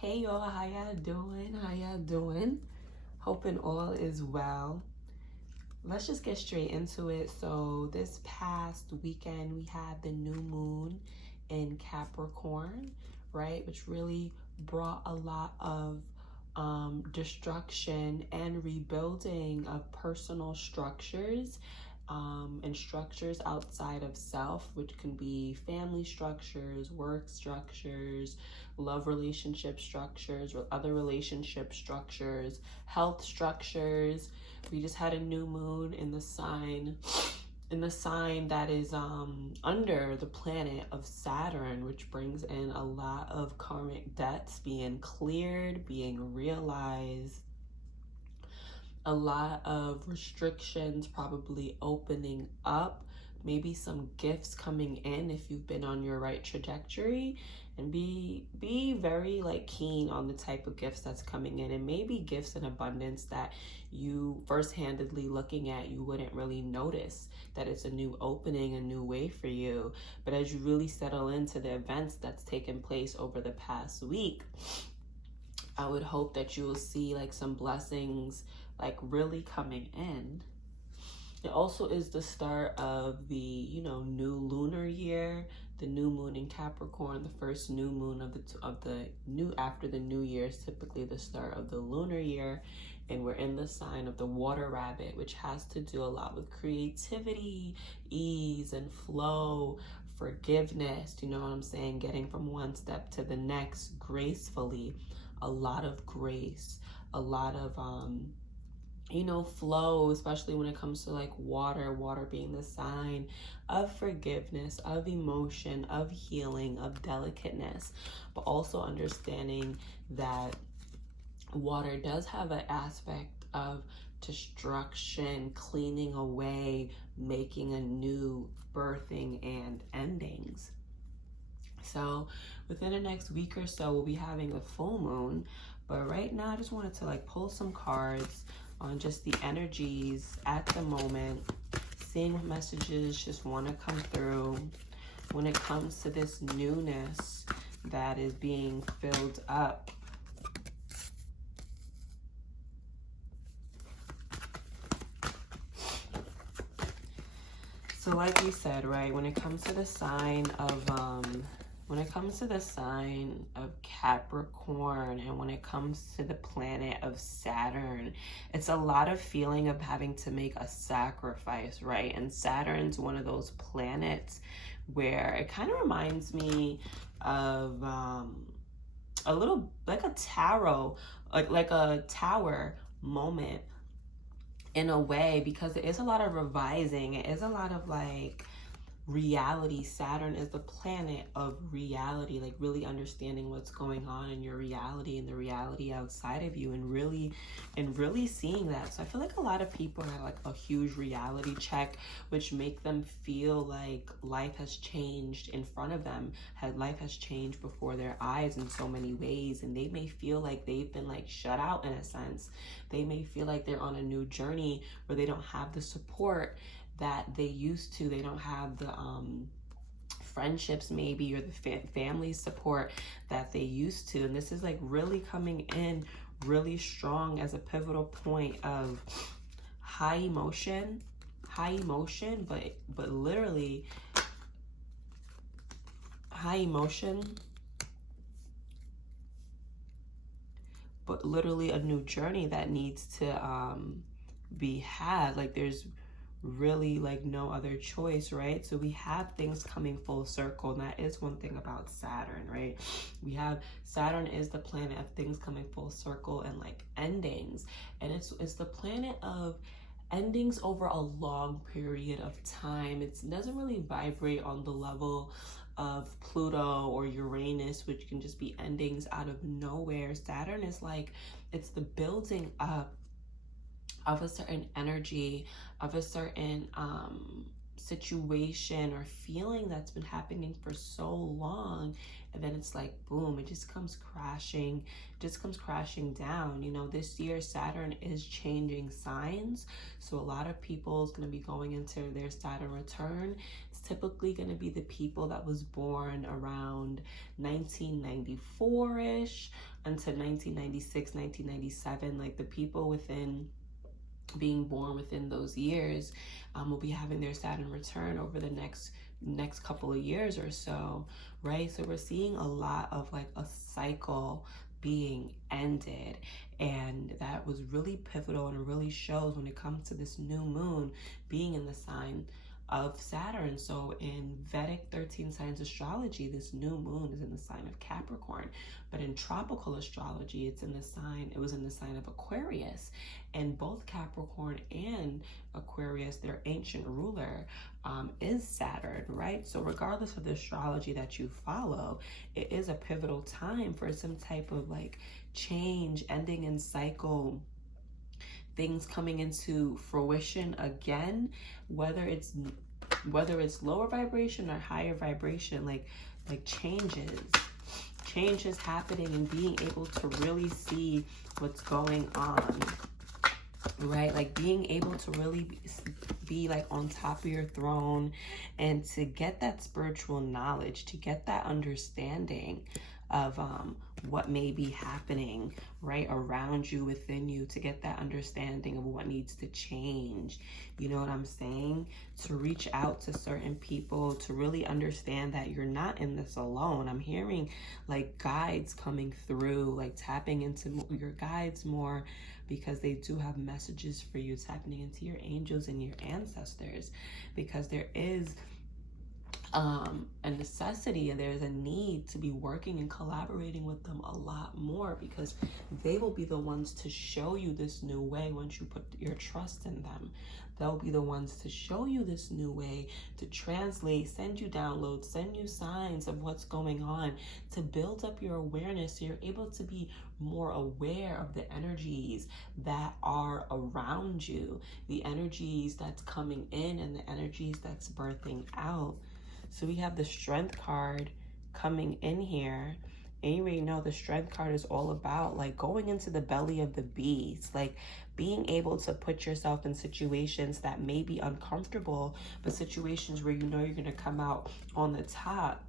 Hey y'all, how y'all doing? How y'all doing? Hoping all is well. Let's just get straight into it. So this past weekend we had the new moon in Capricorn, right? Which really brought a lot of destruction and rebuilding of personal structures and structures outside of self, which can be family structures, work structures, love relationship structures, or other relationship structures, health structures. We just had a new moon in the sign that is under the planet of Saturn, which brings in a lot of karmic debts being cleared, being realized, a lot of restrictions probably opening up, maybe some gifts coming in if you've been on your right trajectory, and be very like keen on the type of gifts that's coming in, and maybe gifts in abundance that you first-handedly looking at, you wouldn't really notice that it's a new opening, a new way for you. But as you really settle into the events that's taken place over the past week, I would hope that you will see like some blessings like really coming in. It also is the start of the, new lunar year, the new moon in Capricorn, the first new moon of the new after the new year is typically the start of the lunar year, and we're in the sign of the water rabbit, which has to do a lot with creativity, ease and flow, forgiveness, you know what I'm saying? Getting from one step to the next gracefully, a lot of grace, a lot of flow, especially when it comes to like water being the sign of forgiveness, of emotion, of healing, of delicateness, but also understanding that water does have an aspect of destruction, cleaning away, making a new, birthing, and endings. So within the next week or so, we'll be having a full moon. But right now, I just wanted to like pull some cards on just the energies at the moment, seeing what messages just want to come through when it comes to this newness that is being filled up. So like we said, right, when it comes to the sign of Capricorn, and when it comes to the planet of Saturn, it's a lot of feeling of having to make a sacrifice, right? And Saturn's one of those planets where it kind of reminds me of a little like a tarot, like a tower moment in a way, because it is a lot of revising. It is a lot of like reality. Saturn is the planet of reality, like really understanding what's going on in your reality and the reality outside of you, and really seeing that. So I feel like a lot of people have like a huge reality check, which make them feel like life has changed in front of them, life has changed before their eyes in so many ways, and they may feel like they've been like shut out in a sense. They may feel like they're on a new journey where they don't have the support that they used to. They don't have the friendships maybe, or the family support that they used to. And this is like really coming in really strong as a pivotal point of high emotion, but literally high emotion, but literally a new journey that needs to be had. Like there's really like no other choice, right? So we have things coming full circle, and that is one thing about Saturn, right? We have Saturn is the planet of things coming full circle and like endings, and it's the planet of endings over a long period of time. It doesn't really vibrate on the level of Pluto or Uranus, which can just be endings out of nowhere. Saturn is like, it's the building up of a certain energy, of a certain situation or feeling that's been happening for so long, and then it's like boom, it just comes crashing down. This year Saturn is changing signs, so a lot of people is going to be going into their Saturn return. It's typically going to be the people that was born around 1994ish until 1996, 1997, like the people within being born within those years will be having their Saturn return over the next couple of years or so, right? So we're seeing a lot of like a cycle being ended, and that was really pivotal and really shows when it comes to this new moon being in the sign of Saturn. So in Vedic 13 signs astrology, this new moon is in the sign of Capricorn, but in tropical astrology, it was in the sign of Aquarius. And both Capricorn and Aquarius, their ancient ruler is Saturn, right? So regardless of the astrology that you follow, it is a pivotal time for some type of like change, ending in cycle, things coming into fruition again, whether it's lower vibration or higher vibration, like changes happening, and being able to really see what's going on, right? Like being able to really be like on top of your throne, and to get that spiritual knowledge, to get that understanding of what may be happening right around you, within you, to get that understanding of what needs to change. You know what I'm saying? To reach out to certain people, to really understand that you're not in this alone. I'm hearing like guides coming through, like tapping into your guides more, because they do have messages for you, tapping into your angels and your ancestors, because there is a necessity, and there's a need to be working and collaborating with them a lot more, because they will be the ones to show you this new way once you put your trust in them. They'll be the ones to show you this new way, to translate, send you downloads, send you signs of what's going on, to build up your awareness so you're able to be more aware of the energies that are around you, the energies that's coming in and the energies that's birthing out. So we have the Strength card coming in here. And you already know the Strength card is all about like going into the belly of the beast, like being able to put yourself in situations that may be uncomfortable, but situations where you know you're going to come out on the top.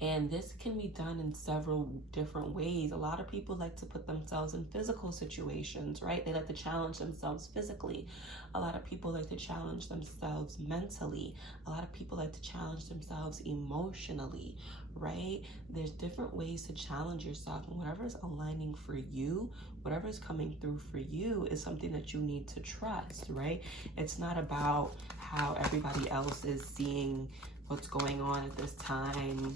And this can be done in several different ways. A lot of people like to put themselves in physical situations, right? They like to challenge themselves physically. A lot of people like to challenge themselves mentally. A lot of people like to challenge themselves emotionally, right? There's different ways to challenge yourself, and whatever's aligning for you, whatever's coming through for you is something that you need to trust, right? It's not about how everybody else is seeing what's going on at this time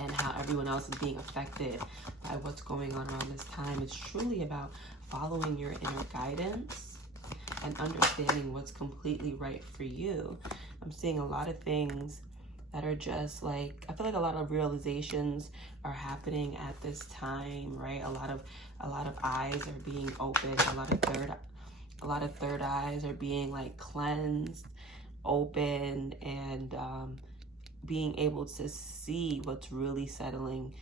and how everyone else is being affected by what's going on around this time. It's truly about following your inner guidance and understanding what's completely right for you. I'm seeing a lot of things that are just like, I feel like a lot of realizations are happening at this time, right? A lot of eyes are being opened, a lot of third eyes are being like cleansed, open, and being able to see what's really settling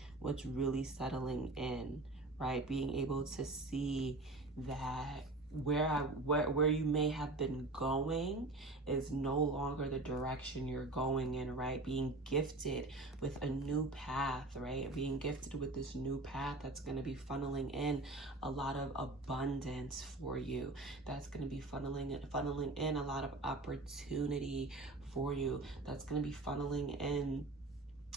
in, right? Being able to see that where you may have been going is no longer the direction you're going in, right? Being gifted with a new path, right? Being gifted with this new path that's going to be funneling in a lot of abundance for you. That's going to be funneling in a lot of opportunity for you. That's going to be funneling in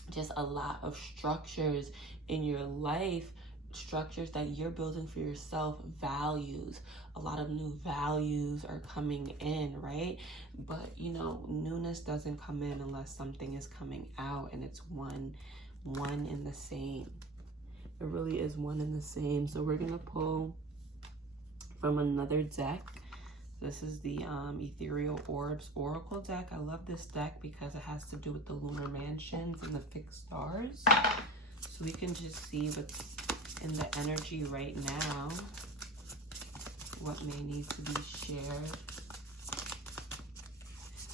just a lot of structures in your life, structures that you're building for yourself, values. A lot of new values are coming in, right? But you know, newness doesn't come in unless something is coming out, and it's one in the same. It really is one in the same. So we're gonna pull from another deck. This is the Ethereal Orbs Oracle deck. I love this deck because it has to do with the lunar mansions and the fixed stars. So we can just see what's in the energy right now, what may need to be shared.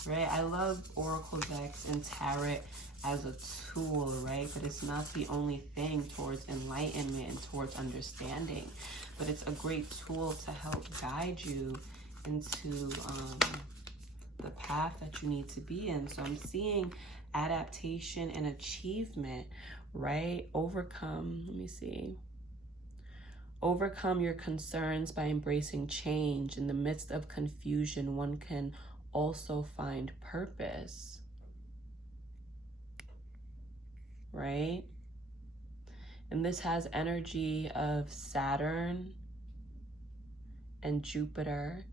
Right? I love Oracle decks and tarot as a tool, right? But it's not the only thing towards enlightenment and towards understanding. But it's a great tool to help guide you into the path that you need to be in. So I'm seeing adaptation and achievement right? Overcome, let me see. Overcome your concerns by embracing change. In the midst of confusion, one can also find purpose, right? And this has energy of Saturn and Jupiter,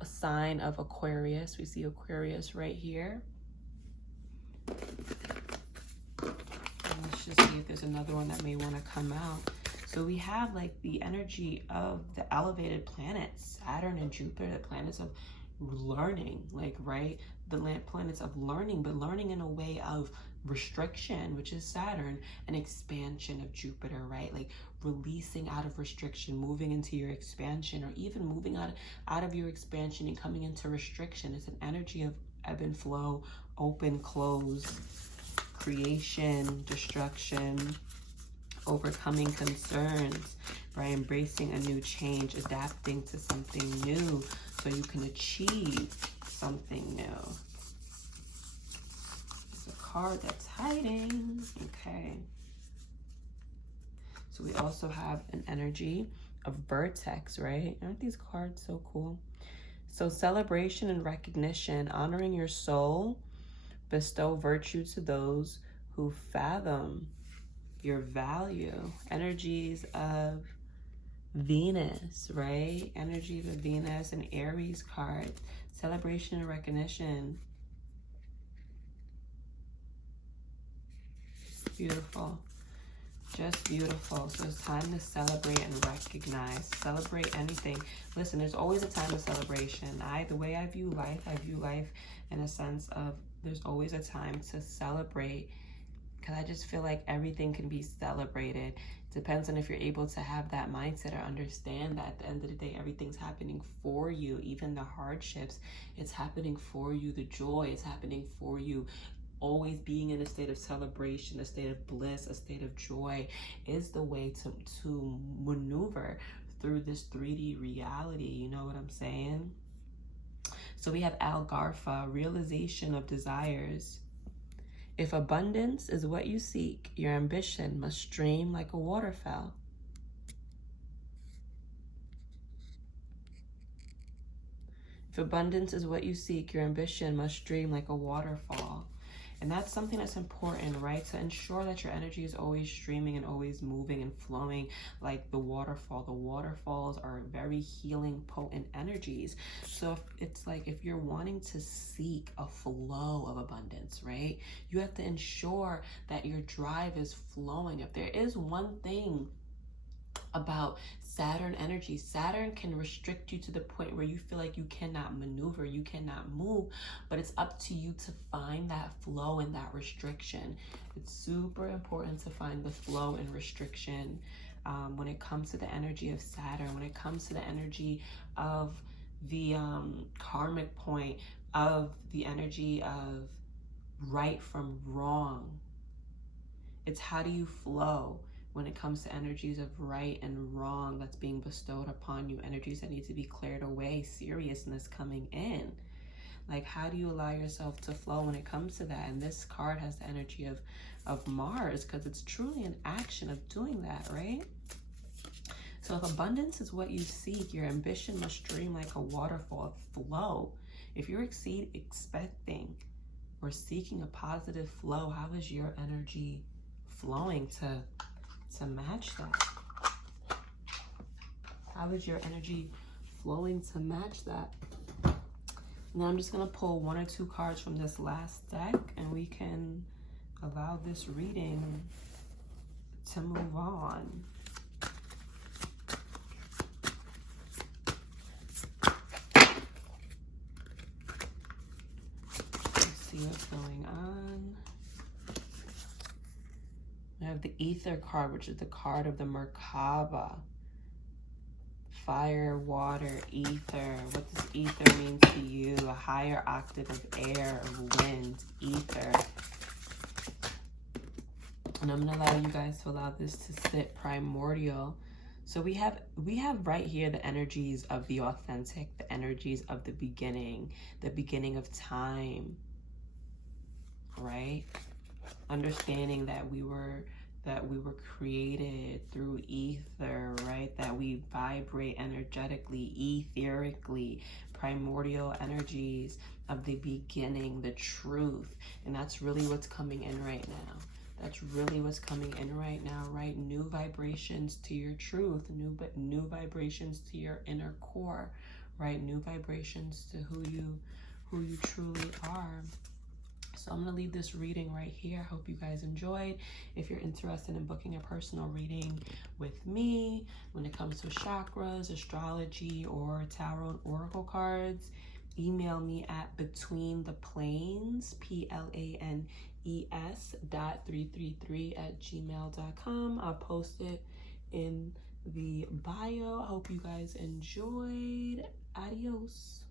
a sign of Aquarius. We see Aquarius right here. And let's just see if there's another one that may want to come out. So we have like the energy of the elevated planets, Saturn and Jupiter, the planets of learning, like, right? The planets of learning, but learning in a way of restriction, which is Saturn, and expansion of Jupiter, right? Like releasing out of restriction, moving into your expansion, or even moving out of your expansion and coming into restriction. It's an energy of ebb and flow, open, close, creation, destruction, overcoming concerns, by embracing a new change, adapting to something new so you can achieve something new. There's a card that's hiding. Okay. So we also have an energy of vertex, right? Aren't these cards so cool? So celebration and recognition, honoring your soul, bestow virtue to those who fathom your value. Energies of Venus, right? Energies of Venus and Aries card. Celebration and recognition. Beautiful. Just beautiful. So it's time to celebrate and recognize. Celebrate anything. Listen, there's always a time of celebration. The way I view life in a sense of there's always a time to celebrate, because I just feel like everything can be celebrated. Depends on if you're able to have that mindset or understand that at the end of the day, everything's happening for you. Even the hardships, it's happening for you. The joy is happening for you. Always being in a state of celebration, a state of bliss, a state of joy is the way to maneuver through this 3D reality. You know what I'm saying? So we have Algarfa, realization of desires. If abundance is what you seek, your ambition must stream like a waterfall. If abundance is what you seek, your ambition must stream like a waterfall. And that's something that's important, right? To ensure that your energy is always streaming and always moving and flowing like the waterfall. The waterfalls are very healing, potent energies. So it's like if you're wanting to seek a flow of abundance, right? You have to ensure that your drive is flowing. If there is one thing about Saturn energy, Saturn can restrict you to the point where you feel like you cannot maneuver, you cannot move, but it's up to you to find that flow and that restriction. It's super important to find the flow and restriction when it comes to the energy of Saturn, when it comes to the energy of the karmic point, of the energy of right from wrong. It's how do you flow when it comes to energies of right and wrong that's being bestowed upon you, energies that need to be cleared away, seriousness coming in. Like, how do you allow yourself to flow when it comes to that? And this card has the energy of Mars, because it's truly an action of doing that, right? So if abundance is what you seek, your ambition must stream like a waterfall, flow. If you're expecting or seeking a positive flow, how is your energy flowing to match that? How is your energy flowing to match that? Now I'm just going to pull 1 or 2 cards from this last deck, and we can allow this reading to move on. Let's see what's going on. I have the Ether card, which is the card of the Merkaba. Fire, water, ether. What does ether mean to you? A higher octave of air, of wind, ether. And I'm going to allow you guys to allow this to sit primordial. So we have right here the energies of the authentic, the energies of the beginning of time, right? understanding that we were created through ether, right? That we vibrate energetically, etherically, primordial energies of the beginning, the truth. And that's really what's coming in right now. That's really what's coming in right now, right? New vibrations to your truth, new vibrations to your inner core, right? New vibrations to who you truly are. So I'm going to leave this reading right here. I hope you guys enjoyed. If you're interested in booking a personal reading with me when it comes to chakras, astrology, or tarot and oracle cards, email me at betweentheplanes, planes.333@gmail.com. I'll post it in the bio. I hope you guys enjoyed. Adios.